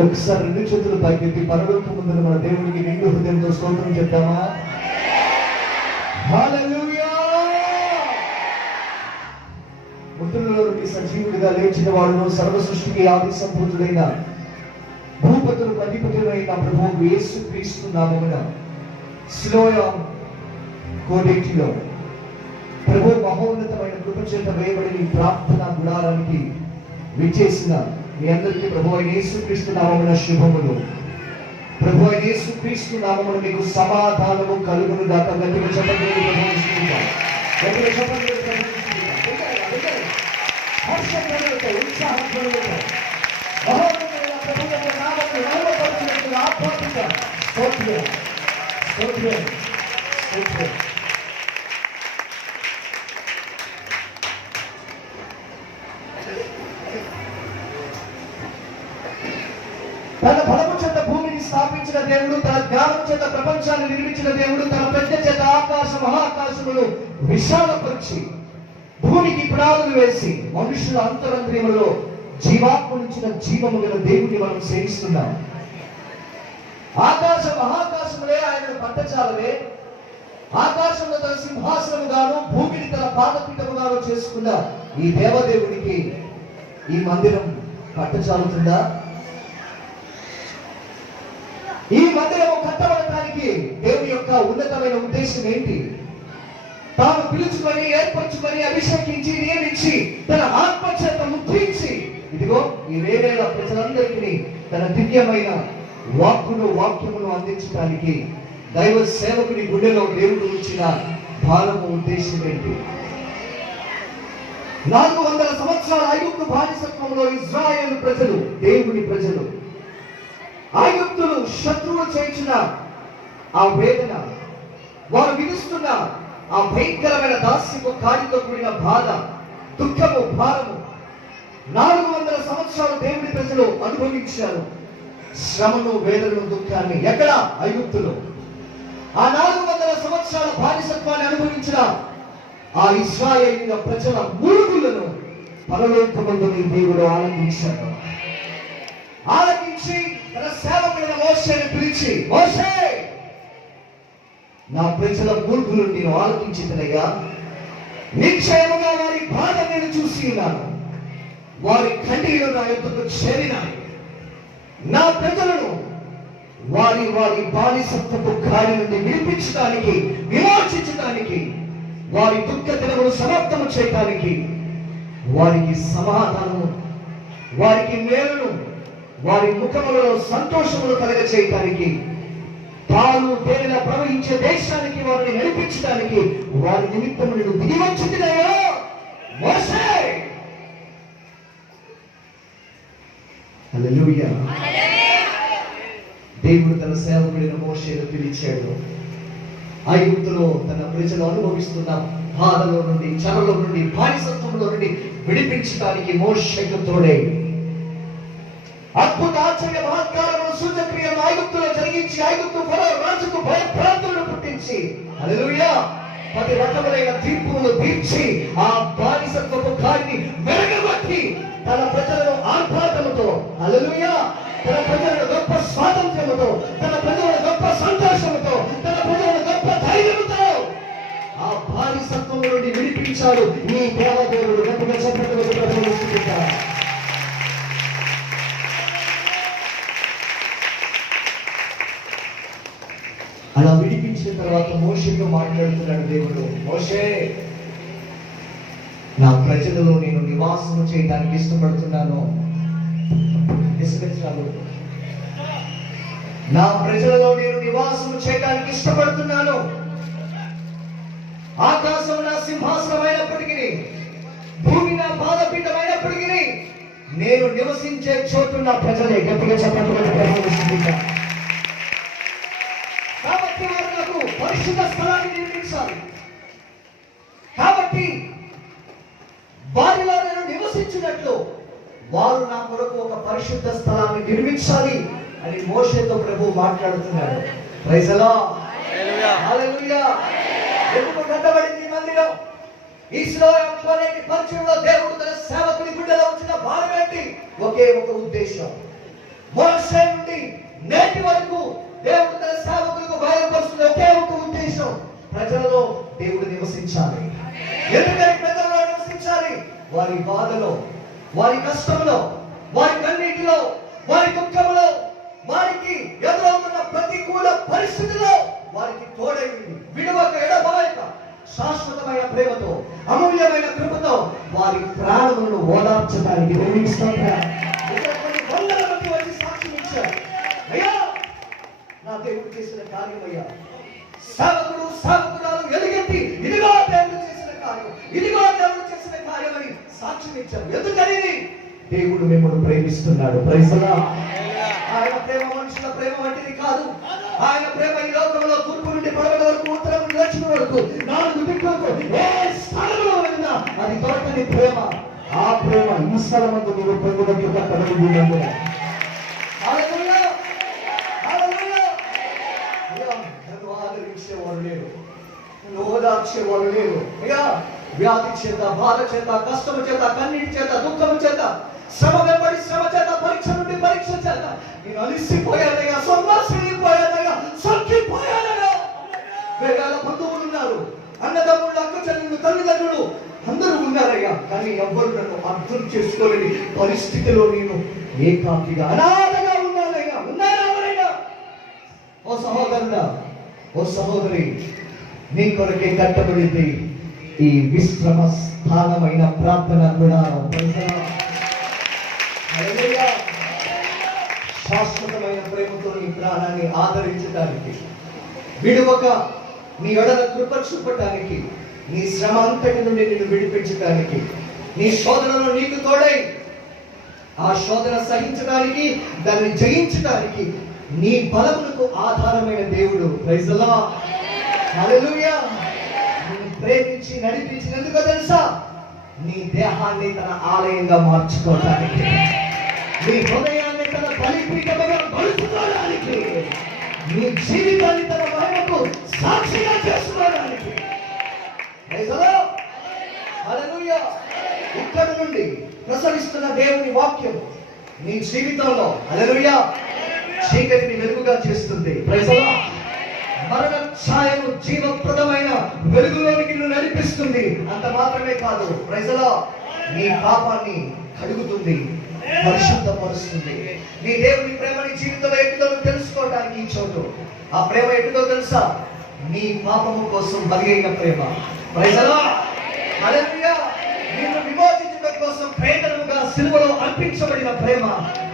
ఒకసారి రెండు చేతులు పైకెత్తి పరలోకమందున మన దేవునికి నిండు హృదయంతో స్తోత్రం చెప్తామా? హల్లెలూయా! మృతులలో నుండి సజీవుడిగా లేచిన వాడును సర్వ సృష్టికి ఆది సంభూతుడైన భూపతులకు అధిపతులైన ప్రభువు యేసుక్రీస్తు నామమున సిలోయాం కోడేటిలో ప్రభు మహోన్నతమైన కృప చేత వేయబడిన ప్రార్థనా గుడారానికి విచ్చేసిన మీ అందరికీ ప్రభు అయిన యేసుక్రీస్తు నామమున శుభములు. ప్రభు అయిన యేసుక్రీస్తు నామమున మీకు సమాధానము కలుగును గాక. గట్టిగా చెప్పండి. తన బలము చేత భూమిని స్థాపించిన దేవుడు, తన జ్ఞానం చేత ప్రపంచాన్ని నిర్మించిన దేవుడు, తన ప్రజ్ఞ చేత ఆకాశ మహాకాశములు విశాలపరిచి భూమికి పునాదులు వేసి మనుషుల అంతరంద్రియములో జీవాత్మనిచ్చిన జీవము గల దేవుడిని మనం సేవిస్తున్నాం. ఆకాశ మహాకాశములే ఆయనను పట్టచాలవే. ఆకాశంలో తన సింహాసనముగాను భూమిని తన పాదపీఠముగాను చేసుకున్న ఈ దేవదేవుడికి ఈ మందిరం పట్టచాలుతుందా? ఈ మందిరము కట్టబడటానికి దేవుని యొక్క ఉన్నతమైన ఉద్దేశం ఏంటి? తాను పిలుచుకొని ఏర్పరచుకొని అభిషేకించి నియమించి తన ఆత్మ చేత ముద్రించి ఇదిగో ఈ వేరేల ప్రజలందరికీ తన దివ్యమైన వాక్యమును అందించడానికి దైవ సేవకుని గుండెలో దేవుడు ఉంచిన భారము ఉద్దేశం ఏంటి? 400 సంవత్సరాల ఐగుప్తు బానిసత్వంలో ఇజ్రాయేలు ప్రజలు, దేవుని ప్రజలు, ఐగుప్తులు శత్రువులు చేయించిన ఆ వేదన, వారు విధిస్తున్న ఆ భయంకరమైన దాస్యపు కాడితో కూడిన బాధ, దుఃఖము, భారము 400 సంవత్సరాలు దేవుని ప్రజలు అనుభవించారు. శ్రమను, వేదనను, దుఃఖాన్ని ఎక్కడ? ఐగుప్తులో. ఆ 400 సంవత్సరాల బానిసత్వాన్ని అనుభవించిన ఆ ఇశ్రాయేలీయుల ప్రజల మూలుగులను పరలోకమందున దేవుడు ఆనందించాడు. ఆలకించి తన సేవకుడైన మోషేని పిలిచి, మోషే, నా ప్రజల మూలుగులు నేను ఆలకించినయ్యా, నిశ్చయముగా వారి బాధ నేను చూసి ఉన్నాను, వారి కన్నీరు నా యొద్దకు చేరినాయి. నా ప్రజలను వారి వారి బానిసత్వపు కాడి నుండి విడిపించడానికి, విమోచించడానికి, వారి దుఃఖ దినములు సమాప్తము చేయడానికి, వారికి సమాధానము, వారికి మేలును, వారి ముఖములలో సంతోషములు కలగ చేయటానికి, పాలు తేనెల ప్రవహించే దేశానికి వారిని నడిపించడానికి వారి నిమిత్తము నేను దిగి వచ్చినయో మోషే. హల్లెలూయా! దేవుడు తన సేవకుడైన మోషేను పిలిచాడు. ఐగుప్తులో తన ప్రజలు అనుభవిస్తున్న బాధలో నుండి, చెరలో నుండి, బానిసత్వంలో నుండి విడిపించడానికి మోషేకు తోడై అద్భుత ఆశ్చర్య మహత్కారములు, సూచక్రియలు ఐగుప్తులో జరిగించి ఐగుప్తు ఫరో రాజుకు భయభ్రాంతులను పుట్టించి, హల్లెలూయా, 10 రకములైన తీర్పులను తీర్చి ఆ బానిసత్వపు కాడిని వెరగబట్టి తన ప్రజలను ఆర్భాటముతో, హల్లెలూయా, తన ప్రజలను గొప్ప స్వాతంత్ర్యముతో, తన ప్రజలను గొప్ప సంతోషముతో, తన ప్రజలను గొప్ప ధైర్యముతో ఆ బానిసత్వం నుండి విడిపించాడు. ఈ దేవదేవుడు గొప్పగా చెప్పబడుతున్నారు. అలా విడిపించిన తర్వాత మోషేతో మాట్లాడుతున్నాడు దేవుడు. మోషే, నా ప్రజలలో నేను నివాసం చేయడానికి ఇష్టపడుతున్నాను. నా ప్రజలలో నేను నివాసం చేయడానికి ఇష్టపడుతున్నాను. ఆకాశం నా సింహాసనమైనప్పటికీ, భూమి నా పాదపీఠమైనప్పటికీ, నేను నివసించే చోటు నా ప్రజలే. గట్టిగా చెప్పబడుతుంది. కాబట్టి వారు నాకు పరిశుద్ధ స్థలాన్ని నిర్మించాలి. కాబట్టి వారిలో నేను నివసించినట్లు వారు నా కొరకు ఒక పరిశుద్ధ స్థలాన్ని నిర్మించాలి అని మోషేతో ప్రభు మాట్లాడుతున్నాడు. Praise the lord. హల్లెలూయా. ఎందుకు కట్టబడింది మందిరం? ఈ సిలోయాం పరిచయంలో దేవుడు తన సేవకుని గుండెలో ఉంచిన భారం ఏంటి? ఒకే ఒక ఉద్దేశం, మోషే నుండి నేటి వరకు దేవుడు తన సేవకులకు బయలుపరుస్తున్న ఒకే ఒక ఉద్దేశం, ప్రజలలో దేవుడు నివసించాలి. ఎందుకని ప్రజలలో నివసించాలి? వారి బాధలో, వారి కష్టంలో, వారి కన్నీటిలో, వారి దుఃఖంలో, వారికి ఎదురవుతున్న ప్రతికూల పరిస్థితిలో వారికి తోడై విడువక ఎడబాయక శాశ్వతమైన ప్రేమతో, అమూల్యమైన కృపతో వారి ప్రాణములను ఓదార్చడానికి వందల మంది వచ్చి సాక్ష్యం ఇచ్చారు. అయ్యా, నా దేవుడు చేసిన కార్యం అయ్యా, సేవకుడు సేవకురాలు ఎలుగెత్తి ఇదిగో దేవుడు చేసిన కార్యం, ఇదిగో దేవుడు చేసిన కార్యం అని సాక్ష్యం ఇచ్చారు. ఎందుకని? దేవుడు మిమ్మల్ని ప్రేమిస్తున్నాడు. Praise the lord. ఆయన ప్రేమ మనుషుల ప్రేమ వంటిది కాదు. ఆయన ప్రేమ ఈ లోకంలో తూర్పు నుండి పడమటి వరకు, ఉత్తరం నుండి దక్షిణం వరకు, 4 దిక్కులకు ఏ స్థలంలో వెళ్ళినా అది దొరకని ప్రేమ. ఆ ప్రేమ ఈ స్థలమందు నీవు పొందినట్లుగా కలుగుతుంది. హల్లెలూయా, హల్లెలూయా. నన్ను ఆదరించేవారు లేరు, నన్ను ఓదార్చేవారు లేరు. అయ్యా, వ్యాధి చేత, బాధ చేత, కష్టము చేత, కన్నీటి చేత, దుఃఖము చేత, శ్రమ వెంబడి శ్రమ చేత, పరీక్ష నుండి పరీక్ష చేత నేను అలిసిపోయానయ్యా, సొమ్మసిపోయానయ్యా, సొక్కిపోయానయ్యా. వేగాల బంధువులు ఉన్నారు, అన్నదమ్ముళ్ళు, అక్క చెల్లెళ్ళు, తల్లిదండ్రులు అందరూ ఉన్నారయ్యా. కానీ ఎవ్వరు నన్ను అర్థం చేసుకోలేని పరిస్థితిలో నేను ఏకాకిగా అనాథగా ఉన్నానయ్యా. ఉన్నారా ఎవరైనా? ఓ సహోదరుడా, ఓ సహోదరి, నీ కొరకే కట్టబడింది ఈ విశ్రమ స్థానమైన ప్రార్థన గుడారం. శాశ్వతమైన ప్రేమతో నీ ప్రాణాన్ని ఆదరించడానికి, విడువక నీ ఎడల కృప చూపటానికి, నీ శ్రమ అంతటి నుండి నిన్ను విడిపించడానికి, నీ శోధనలో నీకు తోడై ఆ శోధన సహించడానికి, దాన్ని జయించడానికి నీ బలమునకు ఆధారమైన దేవుడు. Praise the lord. హల్లెలూయా. నిన్ను ప్రేమించి నడిపించినందుకు తెలుసా? నీ దేహాన్ని తన ఆలయంగా మార్చుకోవడానికి, నీ హృదయాన్ని తన బలిపీఠముగా మలుచుకోవడానికి, నీ జీవితాన్ని తన మహిమకు సాక్షిగా చేసుకోవడానికి. హల్లెలూయా. ఇక్కడ నుండి ప్రసరిస్తున్న దేవుని వాక్యం నీ జీవితంలో హల్లెలూయా చీకటిని వెలుగుగా చేస్తుంది. Praise the lord. మరణ ఛాయను జీవప్రదమైన వెలుగులోనికి నిన్ను నడిపిస్తుంది. అంత మాత్రమే కాదు, ప్రైజ్ ది లార్డ్, నీ పాపాన్ని కడుగుతుంది, పరిశుద్ధపరుస్తుంది. నీ దేవుని ప్రేమ నీ జీవితంలో ఎటుదో తెలుసుకోవడానికి ఈ చోటు. ఆ ప్రేమ ఎటుదో తెలుసా? నీ పాపము కోసం బలి అయిన ప్రేమ. Praise the lord. హల్లెలూయా. నిన్ను విమోచించడం కోసం ప్రేమగా సిలువలో అర్పించబడిన ప్రేమ.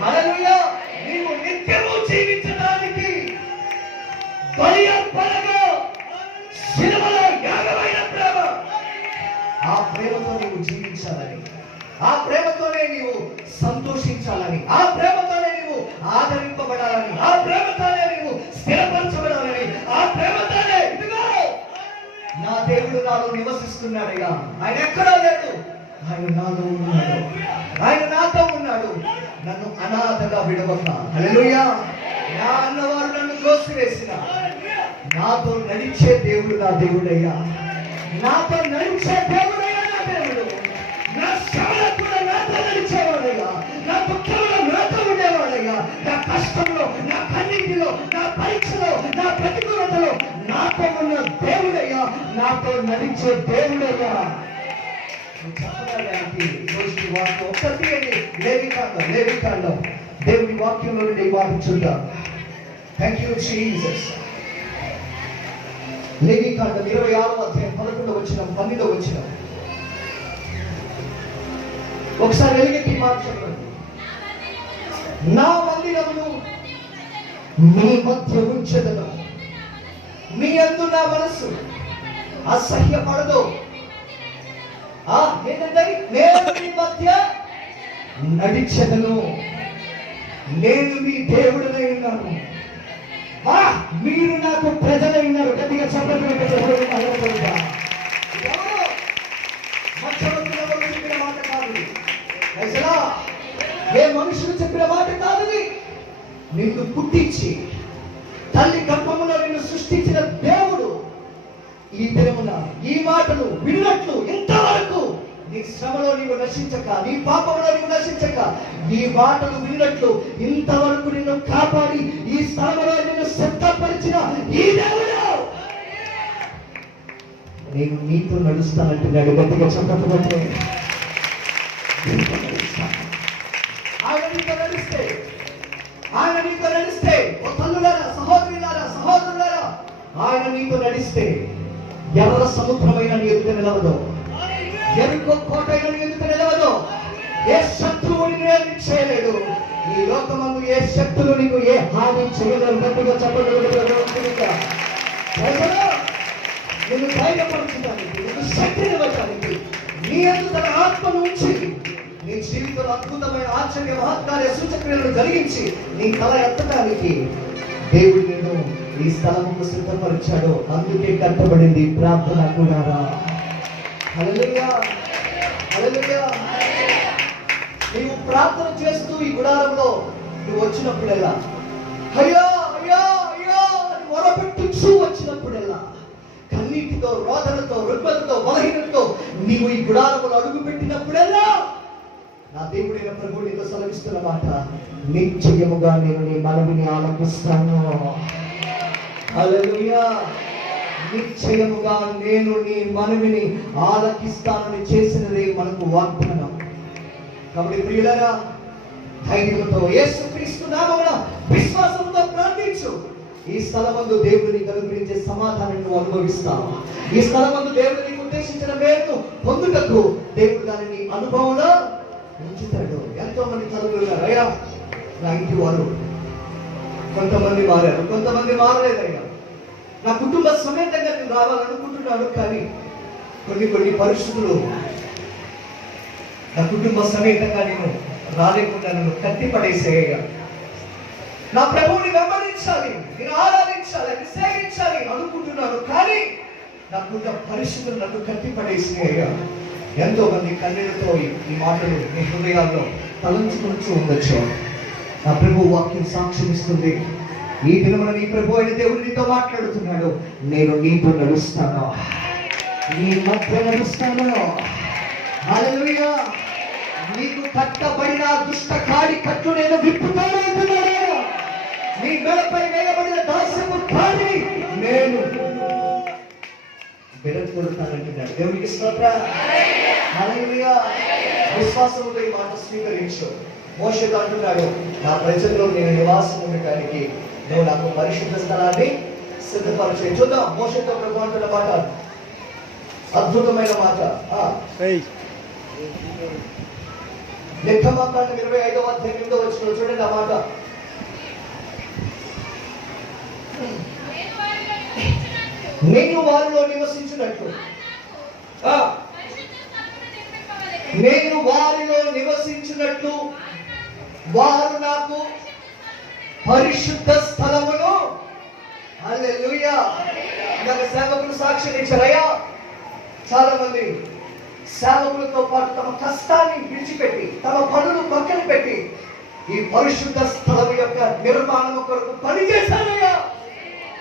హల్లెలూయా. నీవు నిత్యము జీవించడానికి బలి అర్పణగా సిలువలో యాగమైన ప్రేమ. ఆ ప్రేమతో నీవు జీవించాలని, ఆ ప్రేమతోనే నీవు సంతోషించాలని, ఆ ప్రేమతోనే నీవు ఆదరింపబడాలని, ఆ ప్రేమతోనే నీవు స్థిరపరచబడాలని, ఆ ప్రేమతోనే ఇదిగో నా దేవుడు నాలో నివసిస్తున్నాడయ్యా. ఆయన ఎక్కడా లేడు, ఆయన నాలో ఉన్నాడు, ఆయన నాతో ఉన్నాడు. నన్ను అనాథగా విడవక, హల్లెలూయా, నా అన్నవారు నన్ను తోసివేసిన నాతో నడిచే దేవుడు నా దేవుడయ్యా. నాతో నడిచే దేవుడయ్యా నా దేవుడు. నా శ్రమలో కూడా నాతో నడిచేవాడయ్యా, నా దుఃఖంలో నాతో ఉండేవాడయ్యా, నా కష్టంలో, నా కన్నీటిలో, నా పరీక్షలో, నా ప్రతికూలతలో నాతో ఉన్న దేవుడయ్యా, నాతో నడిచే దేవుడయ్యా. చెప్పడానికి ఒక్కటి లేవికాండం దేవుని వాక్యంలో నుండి వాక్యం చూద్దాం. Thank you Jesus. లేవికాండం 26వ అధ్యాయం 11వ వచనం, 12వ వచనం. ఒకసారి వెలిగెత్తి మాట చెప్పండి. నా మందిరమును మీ మధ్య ఉంచెదను, మీ యందు నా మనస్సు అసహ్యపడదు. ఏంటంటే నేను మీ మధ్య నడిచెదను, నేను మీ దేవుడనై ఉన్నాను, మీరు నాకు ప్రజలై ఉన్నారు. గట్టిగా చెప్పిన మాట కాదు, ఏ మనుషులు చెప్పిన మాట కాదు. నిన్ను పుట్టించి తల్లి గర్భములో నిన్ను సృష్టించిన దేవుడు ఈ దినమున ఈ మాటలు విన్నట్లు ఇంతవరకు నీ శ్రమలో నీవు నశించక, నీ పాపంలో నీవు నశించక, ఈ మాటలు విన్నట్లు ఇంతవరకు నిన్ను కాపాడి ఈ స్థలంలో నిన్ను సిద్ధపరిచిన ఈ దేవుడు నేను నీతో నడుస్తానంటున్నాడు. గట్టిగా చెప్పకపోతే ఆయన నీతో నడిస్తే, ఆయన నీతో నడిస్తే, ఓ తల్లులారా, సహోదరులారా, సహోదరులారా, ఆయన నీతో నడిస్తే ఎవర సముద్రమైన నీ ఎదుట నిలవదు, ఎరుకో కోటైన నీ ఎదుట నిలవదు, ఏ శత్రువుని ఏమి చేయలేడు. ఈ లోకమందు ఏ శక్తులు నీకు ఏ హాని చేయలేరు. గట్టిగా చెప్పగలుగుతా నిన్ను ధైర్యపరచడానికి, నీకు శక్తిని ఇవ్వడానికి, నీ యందు తన ఆత్మను ఉంచి నీ జీవితంలో అద్భుతమైన ఆశ్చర్య మహత్కార్య సూచక్రియలను జరిగించి నీ తల ఎత్తడానికి దేవుడు నిన్ను ఈ స్థలముకు సిద్ధపరిచాడు. అందుకే కట్టబడింది ప్రార్థన గుడారా. హల్లెలూయా, హల్లెలూయా. నీవు ప్రార్థన చేస్తూ ఈ గుడారంలో నువ్వు వచ్చినప్పుడెల్లా అయ్యో అయ్యో అయ్యో అని మొరపెట్టుచూ వచ్చినప్పుడెల్లా, కన్నీటితో, రోదనతో, రుగ్మతతో, బలహీనతతో నీవు ఈ గుడారములు అడుగు పెట్టినప్పుడెల్లా నా దేవుడైన ప్రభువు నీతో సెలవిస్తున్న మాట, నిశ్చయముగా నేను నీ మనవిని ఆలకిస్తాను. హల్లెలూయా. నిశ్చయముగా నేను నీ మనవిని ఆలకిస్తానని చేసినదే మనకు వాగ్దానం. కాబట్టి ప్రియులారా, ధైర్యంతో యేసుక్రీస్తు నామమున విశ్వాసంతో ప్రార్థించు. ఈ స్థలమందు దేవుడిని కలుగురించే సమాధానం నువ్వు అనుభవిస్తావు. ఈ స్థలమందు దేవుడిని ఉద్దేశించిన మేరకు పొందుటకు దేవుడు దానిని అనుభవంలో ఉంచుతాడు. ఎంతో మంది చదువుతున్నారు, అయ్యా నా ఇంటి వారు కొంతమంది మారారు, కొంతమంది మారలేదయ్యా, నా కుటుంబ సమేతంగా నేను రావాలనుకుంటున్నాను, కానీ కొన్ని పరిస్థితులు నా కుటుంబ సమేతంగా నేను రాలేకుండా నన్ను కట్టిపడేసేయ్యా. నా ప్రభువుని వెంబడించాలి, నేను ఆరాధించాలి, నేను సేవించాలి అనుకుంటున్నాను, కానీ నాకున్న పరిస్థితులు నన్ను కట్టిపడేసేయ్యా. ఎంతో మంది కన్నీళ్లతో ఈ మాటలు మీ హృదయాల్లో తలంచుకుంటూ ఉండొచ్చు. నా ప్రభు వాక్యం సాక్ష్యం ఇస్తుంది. ఈ దినమున నీ ప్రభు అయిన దేవుడు నీతో మాట్లాడుతున్నాడు. నేను నీతో నడుస్తాను, నీ మధ్య నడుస్తాను. హల్లెలూయా. నీకు కట్టబడిన దుష్ట కాడి కట్టు నేను విప్పుతాను అంటున్నాడు. నీ మెడపై వేయబడిన దాస్యపు కాడి నేను విడగొడతానంటున్నాడు. దేవునికి స్తోత్రం. హల్లెలూయా. విశ్వాసముతో ఈ మాట స్వీకరించు. మోషేతో అంటున్నాడు, నా ప్రజల్లో నేను నివాసం ఉండటానికి నువ్వు నాకు పరిశుద్ధ స్థలాన్ని సిద్ధపరిచే. చూద్దాం మోషేతో ప్రభు అంటున్న మాట, అద్భుతమైన మాట. నిర్గమకాండం 25వ అధ్యాయం 8వ వచనంలో చూడండి ఆ మాట. నేను వారిలో నివసించినట్లు, నేను వారిలో నివసించినట్లు వారు నాకు పరిశుద్ధ స్థలమును, హల్లెలూయా. ఇందాక సేవకులు సాక్ష్యం ఇచ్చారయ్యా, చాలా మంది సేవకులతో పాటు తమ కష్టాన్ని విడిచిపెట్టి, తమ పనులు పక్కన పెట్టి ఈ పరిశుద్ధ స్థలం యొక్క నిర్మాణం కొరకు పనిచేశారయ్యా.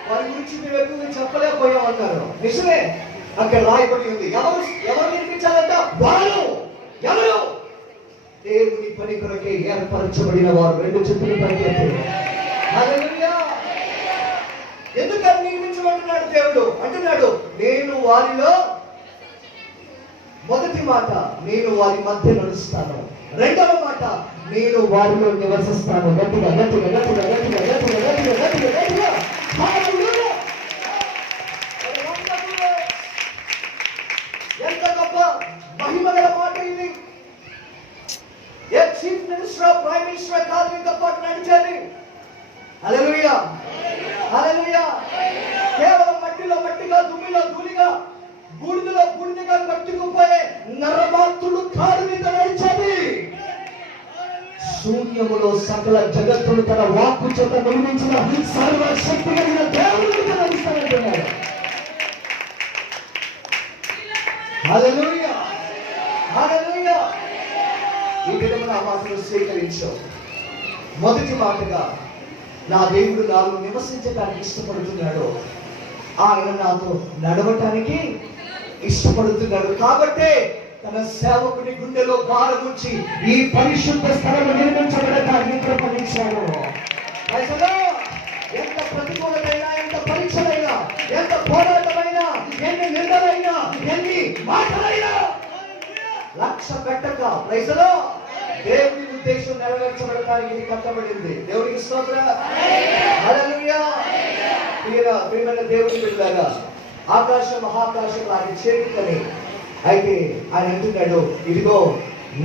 వారి గురించి మేము ఎక్కువగా చెప్పలేకపోయామన్నారు. నిజమే, అక్కడ రాయబడి ఉంది. ఎవరు నిర్మించాలంట? వారు. ఎవరు? దేవుని పని కొరకే ఏర్పరచబడిన వారు. రెండు చేతులు పైకెత్తి హల్లెలూయా. ఎందుకని నిర్మించబడినాడు దేవుడు? అంటున్నాడు, నేను వారిలో, మొదటి మాట నేను వారి మధ్య నడుస్తాను, రెండవ మాట నేను వారిలో నివసిస్తాను. గట్టిగా గట్టిగా గట్టిగా గట్టిగా గట్టిగా గట్టిగా గట్టిగా గట్టిగా హల్లెలూయా. ఎంత గొప్ప మహిమగల మాట ఇది. ఏ చీఫ్ మినిస్టర్, ప్రైమ్ మినిస్టర్ కాదు ఇంకా పాటు నడిచేది. హల్లెలూయా, హల్లెలూయా. కేవలం మట్టిలో మట్టిగా, దుమ్మిలో ధూళిగా, బూడిదలో బూడిదగా కట్టుకుపోయే నరమాతుడు కాదు మీద నడిచేది. శూన్యములో సకల జగత్తును తన వాక్కు చేత నిర్మించిన సర్వశక్తి కలిగిన దేవుడు నడుస్తానంటున్నాడు. హల్లెలూయా, హల్లెలూయా. ఈ విధమైన మాటలు స్వీకరించు. మొదటి మాటగా నా దేవుడు నాలో నివసించడానికి ఇష్టపడుతున్నాడు, ఆయన నాతో నడవటానికి ఇష్టపడుతున్నాడు. కాబట్టే తన సేవకుని గుండెలో భారం ఉంచి ఈ పరిశుద్ధ స్థలము నిర్మించబడటానికి కృపణించాడు. ఎంత ప్రతికూలమైనా, ఎంత పరీక్షలైనా, ఎంత పోరాటమైనా, ఎన్ని నిందలైనా, ఎన్ని మాటలైనా లక్ష్య పెట్టక ప్రైజలో దేవుని ఉద్దేశం నెరవేర్చబడటానికి ఇది కట్టబడింది. దేవునికి స్తోత్రం. హల్లెలూయా. ప్రియమైన దేవుని బిడ్డలారా, ఆకాశం మహాకాశం ఆయన చేరికని అయితే ఆయన అంటున్నాడు, ఇదిగో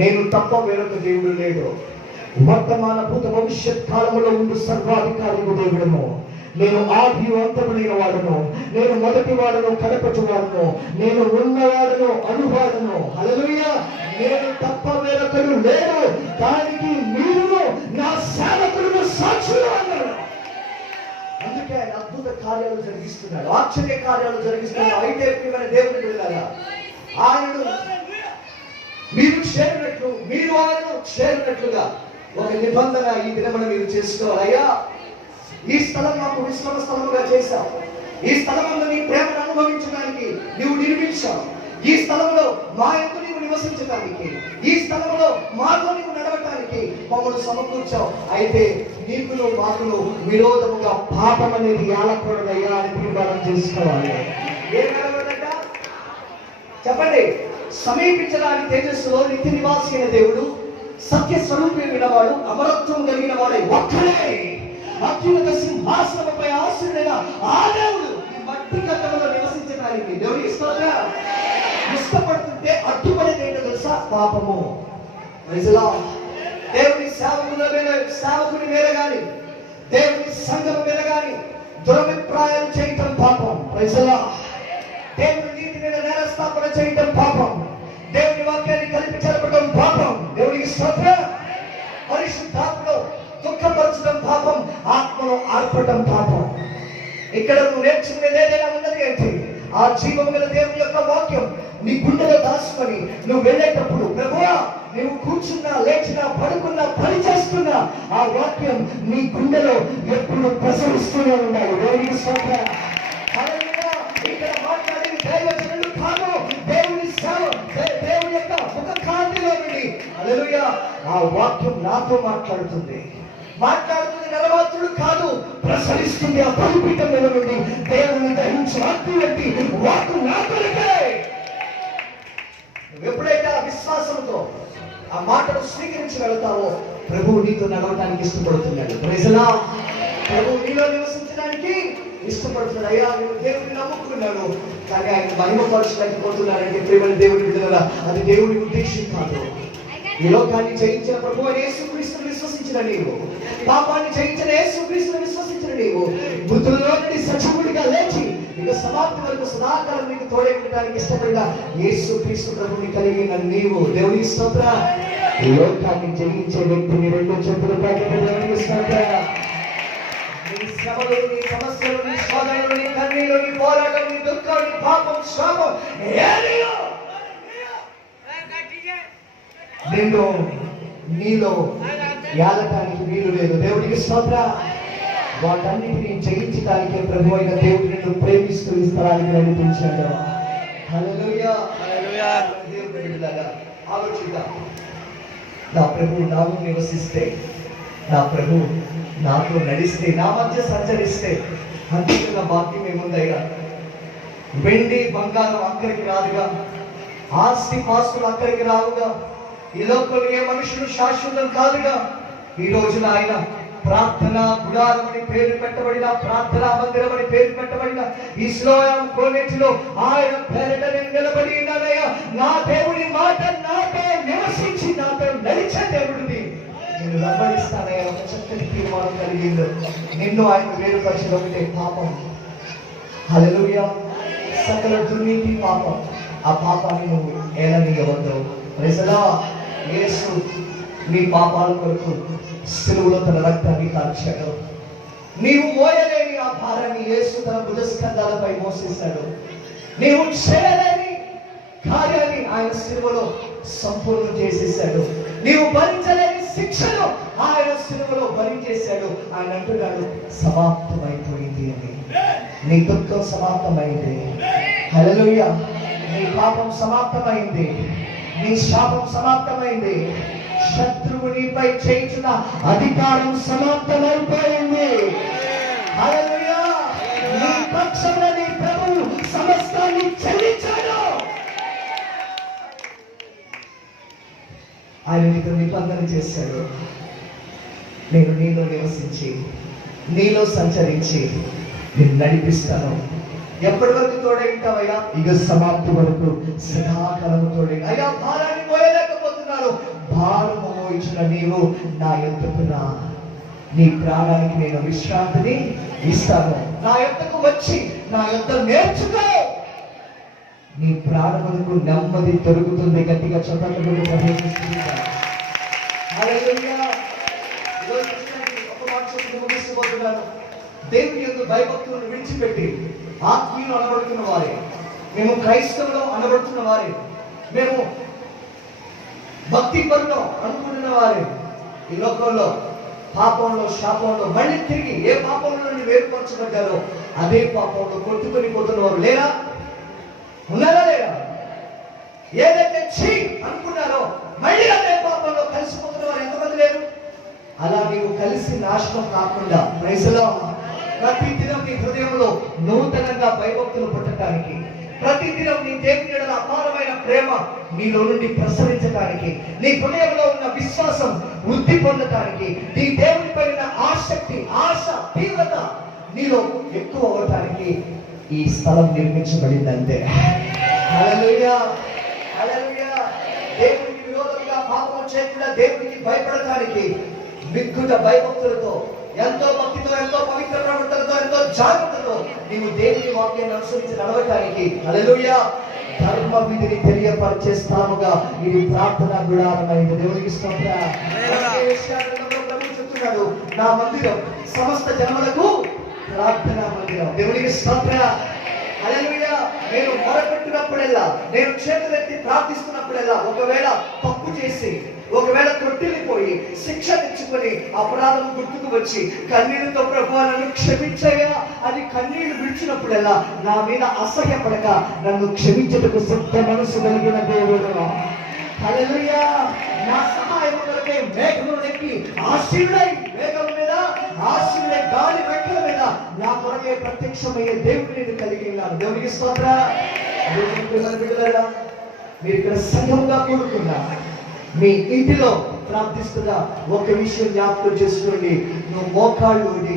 నేను తప్ప వేరొక దేవుడు లేడు. వర్తమాన భూత భవిష్యత్ కాలంలో ఉండు సర్వాధికారి దేవుడను. నేను ఆది అంతములైన వాడును, నేను మొదటి వాడును, కడపటి వాడును, నేను ఉన్నవాడును, అనువాడును. హల్లెలూయా. నేను తప్ప వేరొకడు లేడు, దానికి మీరు నా సేవకులను సాక్షులు అన్నాడు. అందుకే ఆయన అద్భుత కార్యాలు జరిగిస్తున్నాడు, ఆశ్చర్య కార్యాలు జరిగిస్తున్నాడు. అయితే ప్రియమైన దేవుని బిడ్డలారా, ఆయనను మీరు చేరినట్లు, మీరు ఆయనను చేరినట్లుగా ఒక నిబంధన ఈ దినమున మీరు చేసుకోవాలయ్యా. ఈ స్థలం మాకు విశ్రమ స్థలముగా చేశావు. ఈ స్థలంలో నీ ప్రేమను అనుభవించడానికి నీవు నిర్మించావు. ఈ స్థలంలో మా యొక్క నీవు నివసించడానికి, ఈ స్థలంలో మాతో నీవు నడవటానికి మమ్మల్ని సమకూర్చావు. అయితే నీకును మాకును విరోధముగా పాపం అనేది ఏలకూడదయ్యా అని తీర్మానం చేసుకోవాలి. ఏం నడవడట చెప్పండి. సమీపించడానికి తేజస్సులో నిత్య నివాసి అయిన దేవుడు, సత్య స్వరూపమైన వాడు, అమరత్వం కలిగిన వాడే ఒక్కడే అత్యున్నత సింహాసనముపై ఆసీనుడైన ఆ దేవుడు ఈ మట్టి కట్టములో నివసించడానికి దేవుని ఇష్టపడుతుంటే అడ్డుపడేది ఏంటో తెలుసా? పాపము. దేవుని సేవకుని మీద గాని, దేవుని సంఘం మీద గాని దురభిప్రాయాలు చేయటం పాపం. దేవుని నీతి మీద నేరస్థాపన చేయటం పాపం. దేవుని వాక్యాన్ని కలిపి జరపడం పాపం. దేవునికి స్తోత్రం. పరిశుద్ధాత్మలో దుఃఖపరచడం పాపం, ఆత్మను ఆర్పడం పాపం. ఇక్కడ నువ్వు నేర్చుకునేది ఏదైనా ఉన్నది ఏంటి? ఆ జీవం గల దేవుని యొక్క వాక్యం నీ గుండెలో దాచుకొని నువ్వు వెళ్ళేటప్పుడు, ప్రభువా నువ్వు కూర్చున్నా, లేచినా, పడుకున్నా, పని చేస్తున్నా ఆ వాక్యం నీ గుండెలో ఎప్పుడు ప్రసరిస్తూనే ఉండాలి. దేవునికి స్తోత్రం. ఇక్కడ మాట్లాడేది దైవజనులు కాదు, దేవుని సేవ, దేవుని యొక్క ముఖ కాంతిలో నుండి హల్లెలూయా ఆ వాక్యం నాతో మాట్లాడుతుంది. నరమాత్రుడు కాదు, ప్రసరిస్తుంది. ఆ బలిపీఠం మీద నుండి దేవుని దహించి అగ్ని వంటి వాక్కు నా కొరకే. నువ్వు ఎప్పుడైతే ఆ విశ్వాసంతో ఆ మాటను స్వీకరించి వెళ్తావో ప్రభువు నీతో నడవడానికి ఇష్టపడుతున్నాడు. ప్రజలా ప్రభువు నీలో నివసించడానికి ఇష్టపడుతున్నాడు. అయ్యా నేను దేవుడిని నమ్ముకున్నాను, కానీ ఆయన మహిమపరచలేకపోతున్నానంటే ప్రేమని దేవుడి బిడ్డలారా, అది దేవుడి ఉద్దేశం కాదు. ఈ లోకాన్ని జయించిన ప్రభువు యేసుక్రీస్తును విశ్వసించిన నీవు, పాపాన్ని జయించిన యేసుక్రీస్తును విశ్వసించిన నీవు, మృతులలో నుండి సజీవుడిగా లేచి ఇక సమాప్తి వరకు సదాకాలం నీకు తోడే ఉండడానికి ఇష్టపడిన యేసుక్రీస్తు ప్రభువుని కలిగిన నీవు దేవుని స్తోత్రం. ఈ లోకాన్ని జయించే వ్యక్తిని రెండు చేతులు పైకి దేవునికి స్తోత్రం. నీ శ్రమలు, నీ సమస్యలు, నీ శోధనలు, నీ కన్నీలు, నీ పోరాటం, నీ దుఃఖం, నీ పాపం, శాపం ఏలియో నిన్ను నీలో ఏలటానికి వీలు లేదు. దేవుడికి స్తోత్రం. వాటన్నిటిని జయించడానికే ప్రభు అయిన దేవుడు నిన్ను ప్రేమిస్తూ ఈ స్థలానికి నడిపించాడు. హల్లెలూయా. దేవుని బిడ్డలారా, ఆలోచిద్దాం. నా ప్రభు నాలో నివసిస్తే, నా ప్రభు నాతో నడిస్తే, నా మధ్య సంచరిస్తే అంతకన్నా భాగ్యం ఏముందయ్యా? వెండి బంగారం అక్కడికి రాదుగా, ఆస్తి పాస్తులు అక్కడికి రావుగా, ఈ లోకంలో ఏ మనుషులు శాశ్వతం కాదుగా. ఈ రోజున ఆయన ప్రార్థన గుడారం అని పేరు పెట్టబడిన, ప్రార్థనా మందిరం అని పేరు పెట్టబడిన ఈ స్లోయాం కాలేజీలో ఆయన పేరిట నేను నిలబడి ఉన్నానయ్యా. నా దేవుని మాట నాతో నివసించి నాతో నడిచే దేవుడిని నేను వెంబడిస్తానయ్యా. ఒక చక్కటి తీర్మానం కలిగింది. నిన్ను ఆయన వేరుపరిచిన ఒకటే పాపం. హల్లెలూయా. సకల దుర్నీతి పాపం. ఆ పాపాన్ని నువ్వు ఏలనీయవద్దు. ప్రజలా యేసు నీ పాపాల కొరకు సిలువలో తన రక్తాన్ని కార్చాడు. నీవు మోయలేని ఆ భారాన్ని యేసు తన భుజస్కంధాలపై మోసేశాడు. నీవు చేయలేని కార్యాన్ని ఆయన సిలువలో సంపూర్ణం చేసేశాడు. నీవు భరించలేని శిక్షను ఆయన సిలువలో భరించేశాడు. ఆయన అంటున్నాడు, సమాప్తమైపోయింది అని. నీ దుఃఖం సమాప్తమైంది. హల్లెలూయా. నీ పాపం సమాప్తమైంది. నీ శాపం సమాప్తమైంది. శత్రువునిపై చేయించిన అధికారం సమాప్తమైపోయింది. హల్లెలూయా. నీ పక్షంలో నీ ప్రభువు సమస్తాన్ని చెల్లించాడు. ఆయన నీతో నిబంధన చేశాడు. నేను నీలో నివసించి నీలో సంచరించి నేను నడిపిస్తాను. ఎప్పటి వరకు తోడే ఉంటావయ్యా? యుగ సమాప్తి వరకు సదాకాలం తోడే. అయ్యా భారాన్ని మోయలేకపోతున్నాను. భారము మోయించిన నీవు నా యొద్దకు రా. నీ ప్రాణానికి నేను విశ్రాంతిని ఇస్తాను. నా యొద్దకు వచ్చి నా యొద్ద నేర్చుకో. నీ ప్రాణములకు నెమ్మది దొరుకుతుంది. గట్టిగా చప్పట్లు ప్రవేశిస్తుంది. ఒక మాట చెప్పి ముగిసిపోతున్నాను. దేవుని యందు భయభక్తులను విడిచిపెట్టి ఆత్మీయులు అనబడుతున్న వారే, మేము క్రైస్తవులు అనబడుతున్న వారే, మేము భక్తి పరులు అనుకుంటున్న వారే ఈ లోకంలో పాపంలో శాపంలో మళ్ళీ తిరిగి ఏ పాపంలో నుండి వేరుపరచబడ్డారో అదే పాపంలో కొట్టుకొని పోతున్న వారు లేరా? ఉన్నారా లేరా? ఏదైతే చీ అనుకున్నారో మళ్ళీ అదే పాపంలో కలిసిపోతున్న వారు ఎంతమంది లేరు? అలా నీవు కలిసి నాశనం కాకుండా ప్రైజ్లో ప్రతి దినం నీ హృదయంలో నూతనంగా భయభక్తులు పుట్టడానికి, ప్రతి దినం నీ దేవుని యెడల అపారమైన ప్రేమ నీలో నుండి ప్రసరించడానికి, నీ హృదయంలో ఉన్న విశ్వాసం వృద్ధి పొందటానికి, నీ దేవుని పైన ఆసక్తి, ఆశ, తీవ్రత నీలో ఎక్కువ అవ్వటానికి ఈ స్థలం నిర్మించబడిందంటే. హల్లెలూయా, హల్లెలూయా. దేవునికి విరోధంగా పాపం చేయకుండా దేవునికి భయపడటానికి మిక్కుట భయభక్తులతో, ఎంతో భక్తితో, ఎంతో పవిత్ర ప్రవర్తనతో, ఎంతో జాగ్రత్తతో నీవు దేవుని వాక్యాన్ని అనుసరించి నడవటానికి హల్లెలూయా ధర్మ విధిని తెలియపరిచే స్థలముగా ఇది ప్రార్థనా గుడారమైంది. దేవునికి స్తోత్రం. ప్రభువు చెప్తున్నాడు, నా మందిరం సమస్త జనములకు ప్రార్థనా మందిరం. దేవునికి స్తోత్రం. హల్లెలూయా. నేను మొరపెట్టినప్పుడల్లా, నేను చేతులెత్తి ప్రార్థిస్తున్నప్పుడల్లా, ఒకవేళ తప్పు చేసి, ఒకవేళ తొట్టిల్లిపోయి శిక్ష తెచ్చుకొని అపరాధం గుర్తుకు వచ్చి కన్నీళ్లతో ప్రభువా నన్ను క్షమించగా అని కన్నీళ్లు విడిచినప్పుడల్లా నా మీద అసహ్యపడక నన్ను క్షమించుటకు సిద్ధ మనసు కలిగిన దేవుడు. హల్లెలూయా. నా సహాయం కొరకై మేఘములు ఎక్కి ఆశీనుడై, మేఘం మీద ఆశీనుడై గాలి రెక్కల మీద నా కొరకే ప్రత్యక్షమయ్యే దేవుడిని నేను కలిగి ఉన్నాను. దేవునికి స్తోత్రం. బిడ్డలారా, మీరు ఇక్కడ సంఘముగా కూడుకున్నా మీ ఇంటిలో ప్రార్థిస్తున్నా ఒక విషయం జ్ఞాపకం చేసుకోండి. నువ్వు మోకాళ్ళు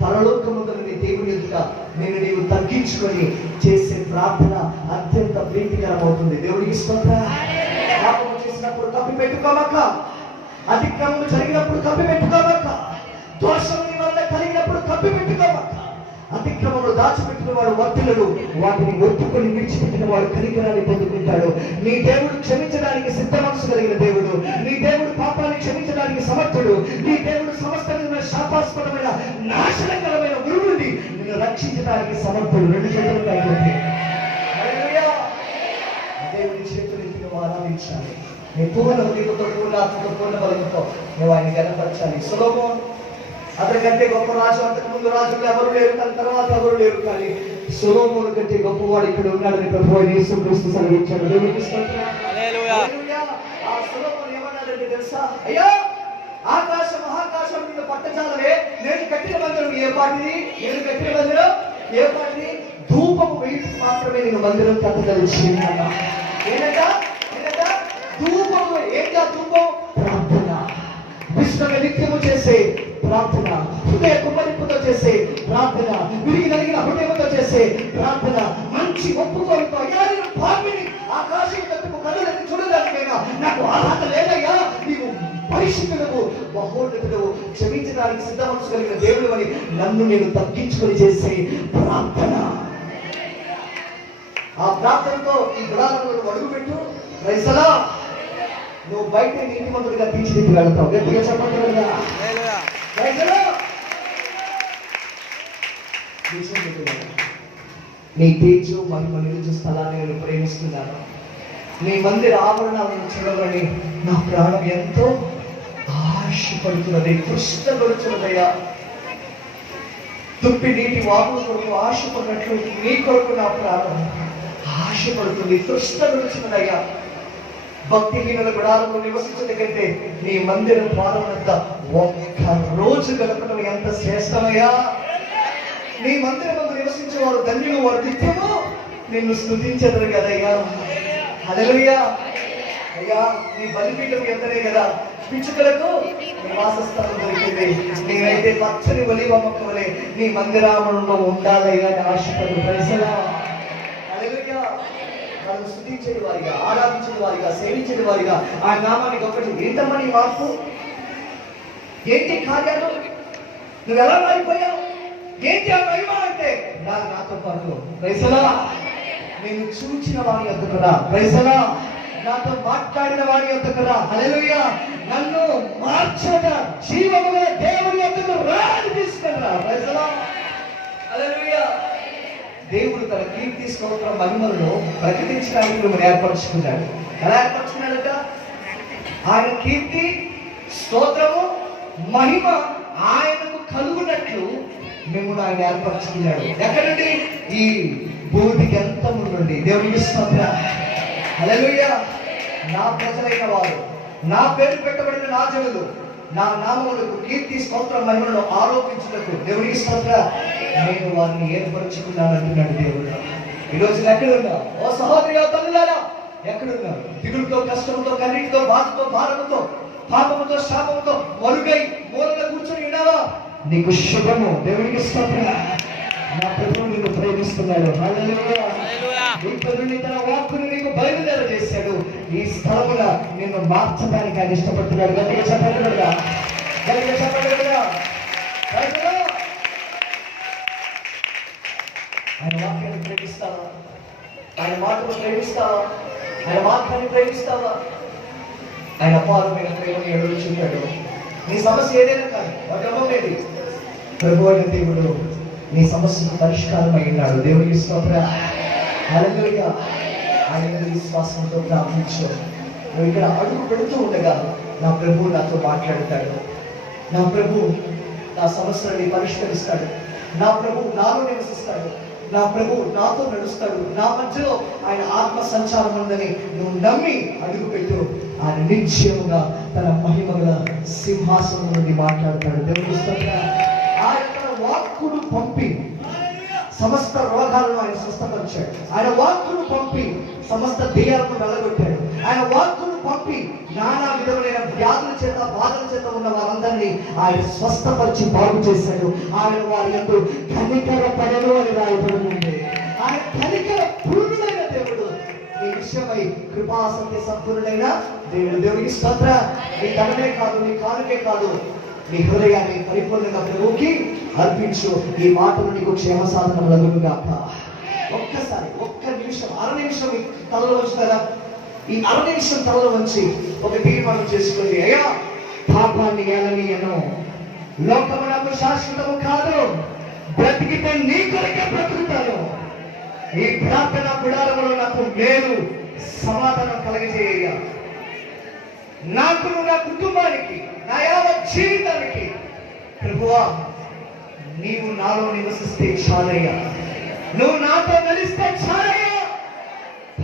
పరలోకముందుని దేవుని ఎదుట నీవు తగ్గించుకొని చేసే ప్రార్థన అత్యంత ప్రీతికరం అవుతుంది. దేవుడికి స్తోత్రం. పాపం చేసినప్పుడు కప్పి పెట్టుకోమక్క, అతిక్రమం జరిగినప్పుడు కప్పి పెట్టుకోమక్క, దోషం నీ వల్ల కలిగినప్పుడు కప్పి పెట్టుకోమక్క. అతిక్రమములు దాచిపెట్టిన వాడు వర్తిల్లడు, వాటిని ఒప్పుకొని విడిచిపెట్టిన వాడు కనికరాన్ని పొందుకుంటాడు. నీ దేవుడు క్షమించడానికి సిద్ధ మనసు కలిగిన దేవుడు. నీ దేవుడు పాపాన్ని క్షమించడానికి సమర్థుడు. నీ దేవుడు సమస్త విధమైన శాపాస్పదమైన నాశనకరమైన గురువుని నిన్ను రక్షించడానికి సమర్థుడు. రెండు చేతులు పైకి దేవుడి చేతులు ఆరాధించాలి. నీ పూర్ణ హృదయంతో, పూర్ణ ఆత్మతో, పూర్ణ బలంతో నువ్వు ఆయన గణపరచాలి. సొలొమోను అతనికంటే గొప్ప రాజు, అంతకు ముందు రాజులు ఎవరు లేరు, తన తర్వాత ఎవరు లేరు, కానీ సొలొమోను కంటే గొప్పవాడు ఇక్కడ ఉన్నాడని ప్రభువైన యేసుక్రీస్తు సెలవిచ్చాడు. దేవునికి స్తోత్రం. హల్లెలూయా. ఆ సొలొమోను ఏమన్నాడంటే తెలుసా? అయ్యా, ఆకాశ మహాకాశం నిన్ను పట్టజాలవే, నేను కట్టిన మందిరం ఏ పాటిది? నేను కట్టిన మందిరం ఏ పాటిది? ధూపము వేయుటకు మాత్రమే నేను మందిరం కట్టదలిచి ఉన్నాను. ఏంటంట? ధూపము. ఏంటా ధూపం? ప్రార్థన. విశ్వమే నిత్యము చేసే ప్రార్థన, హృదయ కుమ్మరింపుతో చేసే ప్రార్థన, విరిగి నలిగిన హృదయంతో చేసే ప్రార్థన, మంచి ఒప్పుకోలతో, అయ్యా నేను పాపిని, ఆకాశం తట్టుకు కనులెత్తి చూడడానికైనా నాకు అర్హత లేదయ్యా, నీవు పరిశుద్ధుడవు, మహోన్నతుడవు, క్షమించడానికి సిద్ధ మనసు కలిగిన దేవుడు అని నన్ను నేను తగ్గించుకొని చేసే ప్రార్థన. ఆ ప్రార్థనతో ఈ గుడారంలో అడుగుపెట్టు. ప్రైజ్లా. నువ్వు బయట నీతిమంతుడిగా తీర్చిదిద్ది వెళ్తావు. గట్టిగా చెప్పండి. నీ తేజు మహిమ నిలుచు స్థలాన్ని నేను ప్రేమిస్తున్నాను. నీ మందిర ఆవరణాలను చూడమని నా ప్రాణం ఎంతో ఆశపడుతున్నది, తృష్ణపడుతున్నదయ్యా. తుప్పి నీటి వాగుల కొరకు ఆశపడినట్లు నీ కొరకు నా ప్రాణం ఆశపడుతుంది, తృష్ణపడుతున్నదయ్యా. భక్తిహీనుల గుడారంలో నివసించడం కంటే నీ మందిరం ద్వారమంతా ఒక్క రోజు గడపడం ఎంత శ్రేష్టమయ్యా. నీ మందిరమందు నివసించే వారు ధన్యులు, వారు నిత్యము నిన్ను స్తుతించెదరు కదయ్యా. హల్లెలూయా. అయ్యా, నీ బలిపీఠం ఎంతనే కదా పిచ్చుకలకు నివాసస్థలం దొరికింది. నేనైతే పచ్చని ఒలీవ మొక్క వలె నీ మందిరామంలో ఉండాలయ్యా అని ఆశపడు. ప్రజలా హల్లెలూయా. వాళ్ళు స్తుతించేది వారిగా, ఆరాధించేది వారిగా, సేవించేది వారిగా ఆ నామానికి ఒకటి. ఏంటమ్మా నీ మార్పు? ఏంటి కార్యాలు? నువ్వు ఎలా మారిపోయావు? ఏంటి ఆ మహిమ అంటే నాతో పాటు ప్రజలా నేను చూచిన వారి యొద్దకు రా. ప్రజలా నాతో మాట్లాడిన వారి యొద్దకు రా. హల్లెలూయా. నన్ను మార్చట జీవము గల దేవుని యొద్దకు రా అని తీసుకురా. ప్రజలా హల్లెలూయా. దేవుడు తన కీర్తి స్తోత్ర మహిమలను ప్రకటించడానికి మిమ్మల్ని ఏర్పరచుకున్నాడు. ఎలా ఏర్పరచుకున్నాడట? ఆయన కీర్తి స్తోత్రము మహిమ ఆయనకు కలుగునట్లు మిమ్మల్ని ఆయన ఏర్పరచుకున్నాడు. ఎక్కడండి? ఈ భూమికి అంతము నుండి. దేవునికి స్తోత్రం. హల్లెలూయా. నా ప్రజలైన వారు, నా పేరు పెట్టబడిన నా జనులు నా నామములకు కీర్తి స్తోత్ర మహిమలను ఆరోపించుటకు దేవునికి స్తోత్రం నేను వారిని ఏర్పరచుకున్నాను అంటున్నాడు దేవుడు. ఈరోజు ఎక్కడున్నా ఓ సహోదరి, తల్లులారా, ఎక్కడున్నారు? దిగులుతో, కష్టంతో, కన్నీటితో, బాధతో, భారముతో, పాపముతో, శాపముతో మరుగై మూలలో కూర్చొని ఉన్నావా? నీకు శుభము. దేవునికి స్తోత్రం. నా ప్రభువు నిన్ను ప్రేమిస్తున్నాడు. హల్లెలూయా. ఇప్పటి తన వాక్కును నీకు బయలుదేర చేశాడు. ఈ స్థలమున నిన్ను మార్చడానికి ఆయన ఇష్టపడుతున్నాడు. గట్టిగా చెప్పగలరా? గట్టిగా చెప్పగలరా? ఆయన వాక్యాన్ని ప్రేమిస్తావా? ఆయన మాటను ప్రేమిస్తావా? ఆయన వాక్యాన్ని ప్రేమిస్తావా? ఆయన అపారమైన ప్రేమను ఎదురుచుంటాడు. నీ సమస్య ఏదైనా కానీ వాటి ప్రభు అయిన దేవుడు నీ సమస్యకు పరిష్కారం అయినాడు. దేవునికి స్తోత్రం. హల్లెలూయా. ఆయన విశ్వాసంతో ప్రార్థించు. నువ్వు ఇక్కడ అడుగు పెడుతూ ఉండగా నా ప్రభు నాతో మాట్లాడతాడు. నా ప్రభు నా సమస్యని పరిష్కరిస్తాడు. నా ప్రభు నాలో నివసిస్తాడు. నా ప్రభు నాతో నడుస్తాడు. నా మధ్యలో ఆయన ఆత్మ సంచారం ఉందని నువ్వు నమ్మి అడుగు పెట్టు. ఆయన నిశ్చయముగా తన మహిమగల సింహాసనం నుండి మాట్లాడతాడు. దేవునికి స్తోత్రం. ఆయన వాక్కును పంపి సమస్త రోగాలను ఆయన స్వస్థపరిచాడు. ఆయన వాక్కును పంపి సమస్త దెయ్యాలను వెళ్ళగొట్టాడు. ఆయన వాక్కును పంపి నానా విధములైన వ్యాధుల చేత, బాధల చేత ఉన్న వారందరినీ ఆయన స్వస్థపరిచి బాగు చేశాడు. ఆయన వారి యందు కనికర పడను అని రాయబడి ఉంది. ఆయన కనికర పూర్ణుడైన దేవుడు. నీ విషయమై కృపా సత్య సంపూర్ణుడైన దేవుడు. దేవునికి స్తోత్రం. నీ తనమే కాదు, నీ కానుకే కాదు, నీ హృదయాన్ని పరిపూర్ణంగా ప్రభువుకి అర్పించు. ఈ మాటలు నీకు క్షేమ సాధనములగును గాక. ఒక్కసారి ఒక్క నిమిషం, అర నిమిషం తలలో ఉంచుతారా? ఈ అర నిమిషం తలలో ఉంచి ఒక తీర్మానం చేసుకోండి. అయ్యా, పాపాన్ని ఏలనీయను, లోకము నాకు శాశ్వతము కాదు, బ్రతికితే నీ కొరకే బ్రతుకుతాను. ఈ ప్రార్థన గుడారములో నాకు మేలు సమాధానం కలగజేయ. నాకు, నా కుటుంబానికి, నా యావత్ జీవితానికి ప్రభువా నీవు నాలో నివసిస్తే చాలయ్యా. నువ్వు నాతో నలిస్తే చాలయ్యా.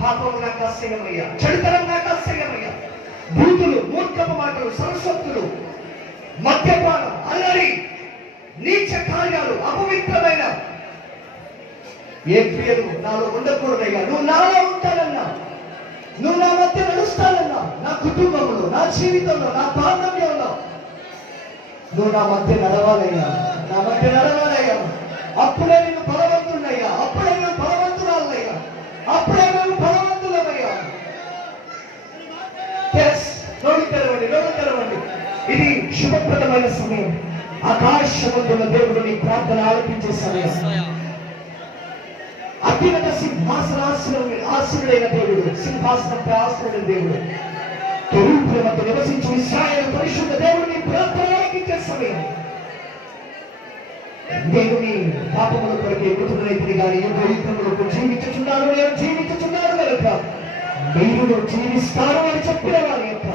పాపము నాకు అసహ్యమయ్యా, చెడుతనం నాకు అసహ్యమయ్యా. బూతులు, మూర్ఖపు మాటలు, సంసక్తులు, మద్యపానం, అల్లరి, నీచ కార్యాలు, అపవిత్రమైన ఏ క్రియలు నాలో ఉండకూడదయ్యా. నువ్వు నాలో ఉంటానన్నా, నువ్వు నా మధ్య నడుస్తానన్నా, నా కుటుంబంలో, నా జీవితంలో, నా బాంధవ్యంలో నువ్వు నా మధ్య నడవాలయ్యా. నా మధ్య నడవాలయ్యా. అప్పుడే నేను బలవంతుడయ్యా, అప్పుడే నేను బలవంతురాలయ్యా, అప్పుడే నేను బలవంతులమయ్యా. నోరు తెరవండి, నోరు తెరవండి. ఇది శుభప్రదమైన సమయం. ఆకాశమందున్న దేవుడు నీ ప్రార్థన ఆలపించే సమయం. అత్యున్నత సింహాసనాసనుడైన దేవుడు, సింహాసనంపై ఆసనుడైన దేవుడు, కెరూబుల మధ్య నివసించి ఇశ్రాయేలు పరిశుద్ధ దేవుడిని ప్రార్థన ఆలకించే సమయం. నేను నీ పాపముల కొరకు ఎదుగుతున్నది కానీ యుద్ధములకు జీవించుచున్నాను, నేను జీవించుచున్నాను కనుక మీరు జీవిస్తారు అని చెప్పిన వారి యొక్క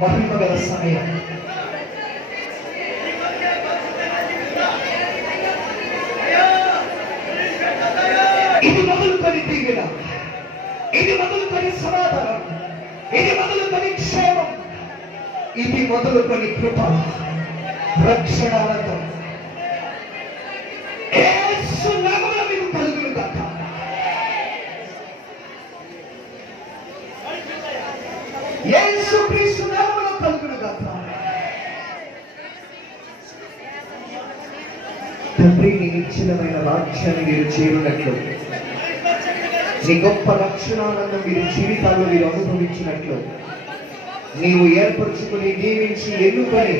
మహిమ గల సమయం. ఇది మొదలుకొని దీవెన, ఇది మొదలుకొని సమాధానం, ఇది మొదలుకొని క్షేమం, ఇది మొదలుకొని కృప, రక్షణానందం యేసు నామములో మీకు కలుగును గాక. యేసు క్రీస్తు నామములో కలుగును గాక. తండ్రి, నీ నిశ్చలమైన రాజ్యాన్ని మీరు చేరునట్లు, నీ గొప్ప రక్షణానందం మీరు జీవితాల్లో మీరు అనుభవించినట్లు, నీవు ఏర్పరచుకుని దీవించి ఎన్నుకొని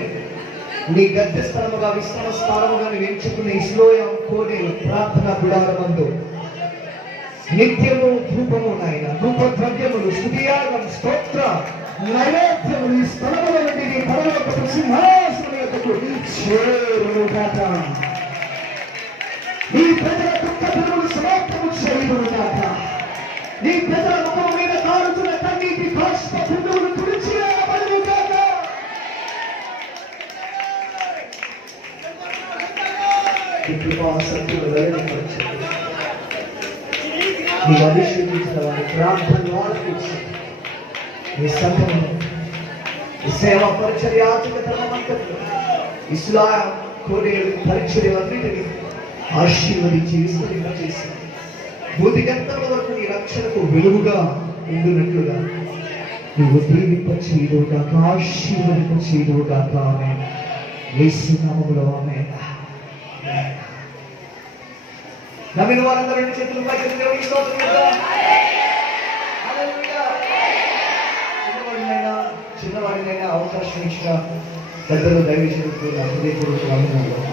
నీ గద్దె స్థలముగా విశ్రమ స్థానముగా ఎంచుకుని ఇస్లోయం కోనేరు ప్రార్థన గుడారమందు నిత్యము ధూపము నాయన, ధూప ద్రవ్యములు, స్తుతియాగం, స్తోత్ర నైవేద్యములు ఈ స్థలముల నుండి నీ పరలోకపు సింహాసనం యొద్దకు చేరునుగాక. నీ ప్రజల దుఃఖ దినములు సమాప్తము చేయునుగాక. నీ ప్రజల ముఖము మీద కారుతున్న కన్నీటి బాష్ప బిందువులు తుడిచివేయబడునుగాక. నీ అభిషేకించిన వారి ప్రార్థనలు ఆలకించి ఈ సంఘంలో ఈ సేవా పరిచర్యాత్మక ధర్మమంతట్లో ఇస్లాం కోనేరు పరిచర్యలన్నిటినీ ఆశీర్వదించి విస్తరింపచేసి భూతిగంతముల వరకు నీ రక్షణకు వెలుగుగా ఉండునట్లుగా నీవు దీవింపచేయుదుగాక, ఆశీర్వదింపచేయుదుగాక. ఆమేన్. యేసు నామములో ఆమేన్. నమ్మిన వారందరూ రెండు చేతులు పైకి దేవునికి స్తోత్రం చేద్దాం. హల్లెలూయా. చిన్నవాడినైనా అవకాశం ఇచ్చిన పెద్దలు దైవజనులకు నా హృదయపూర్వక వందనాలు.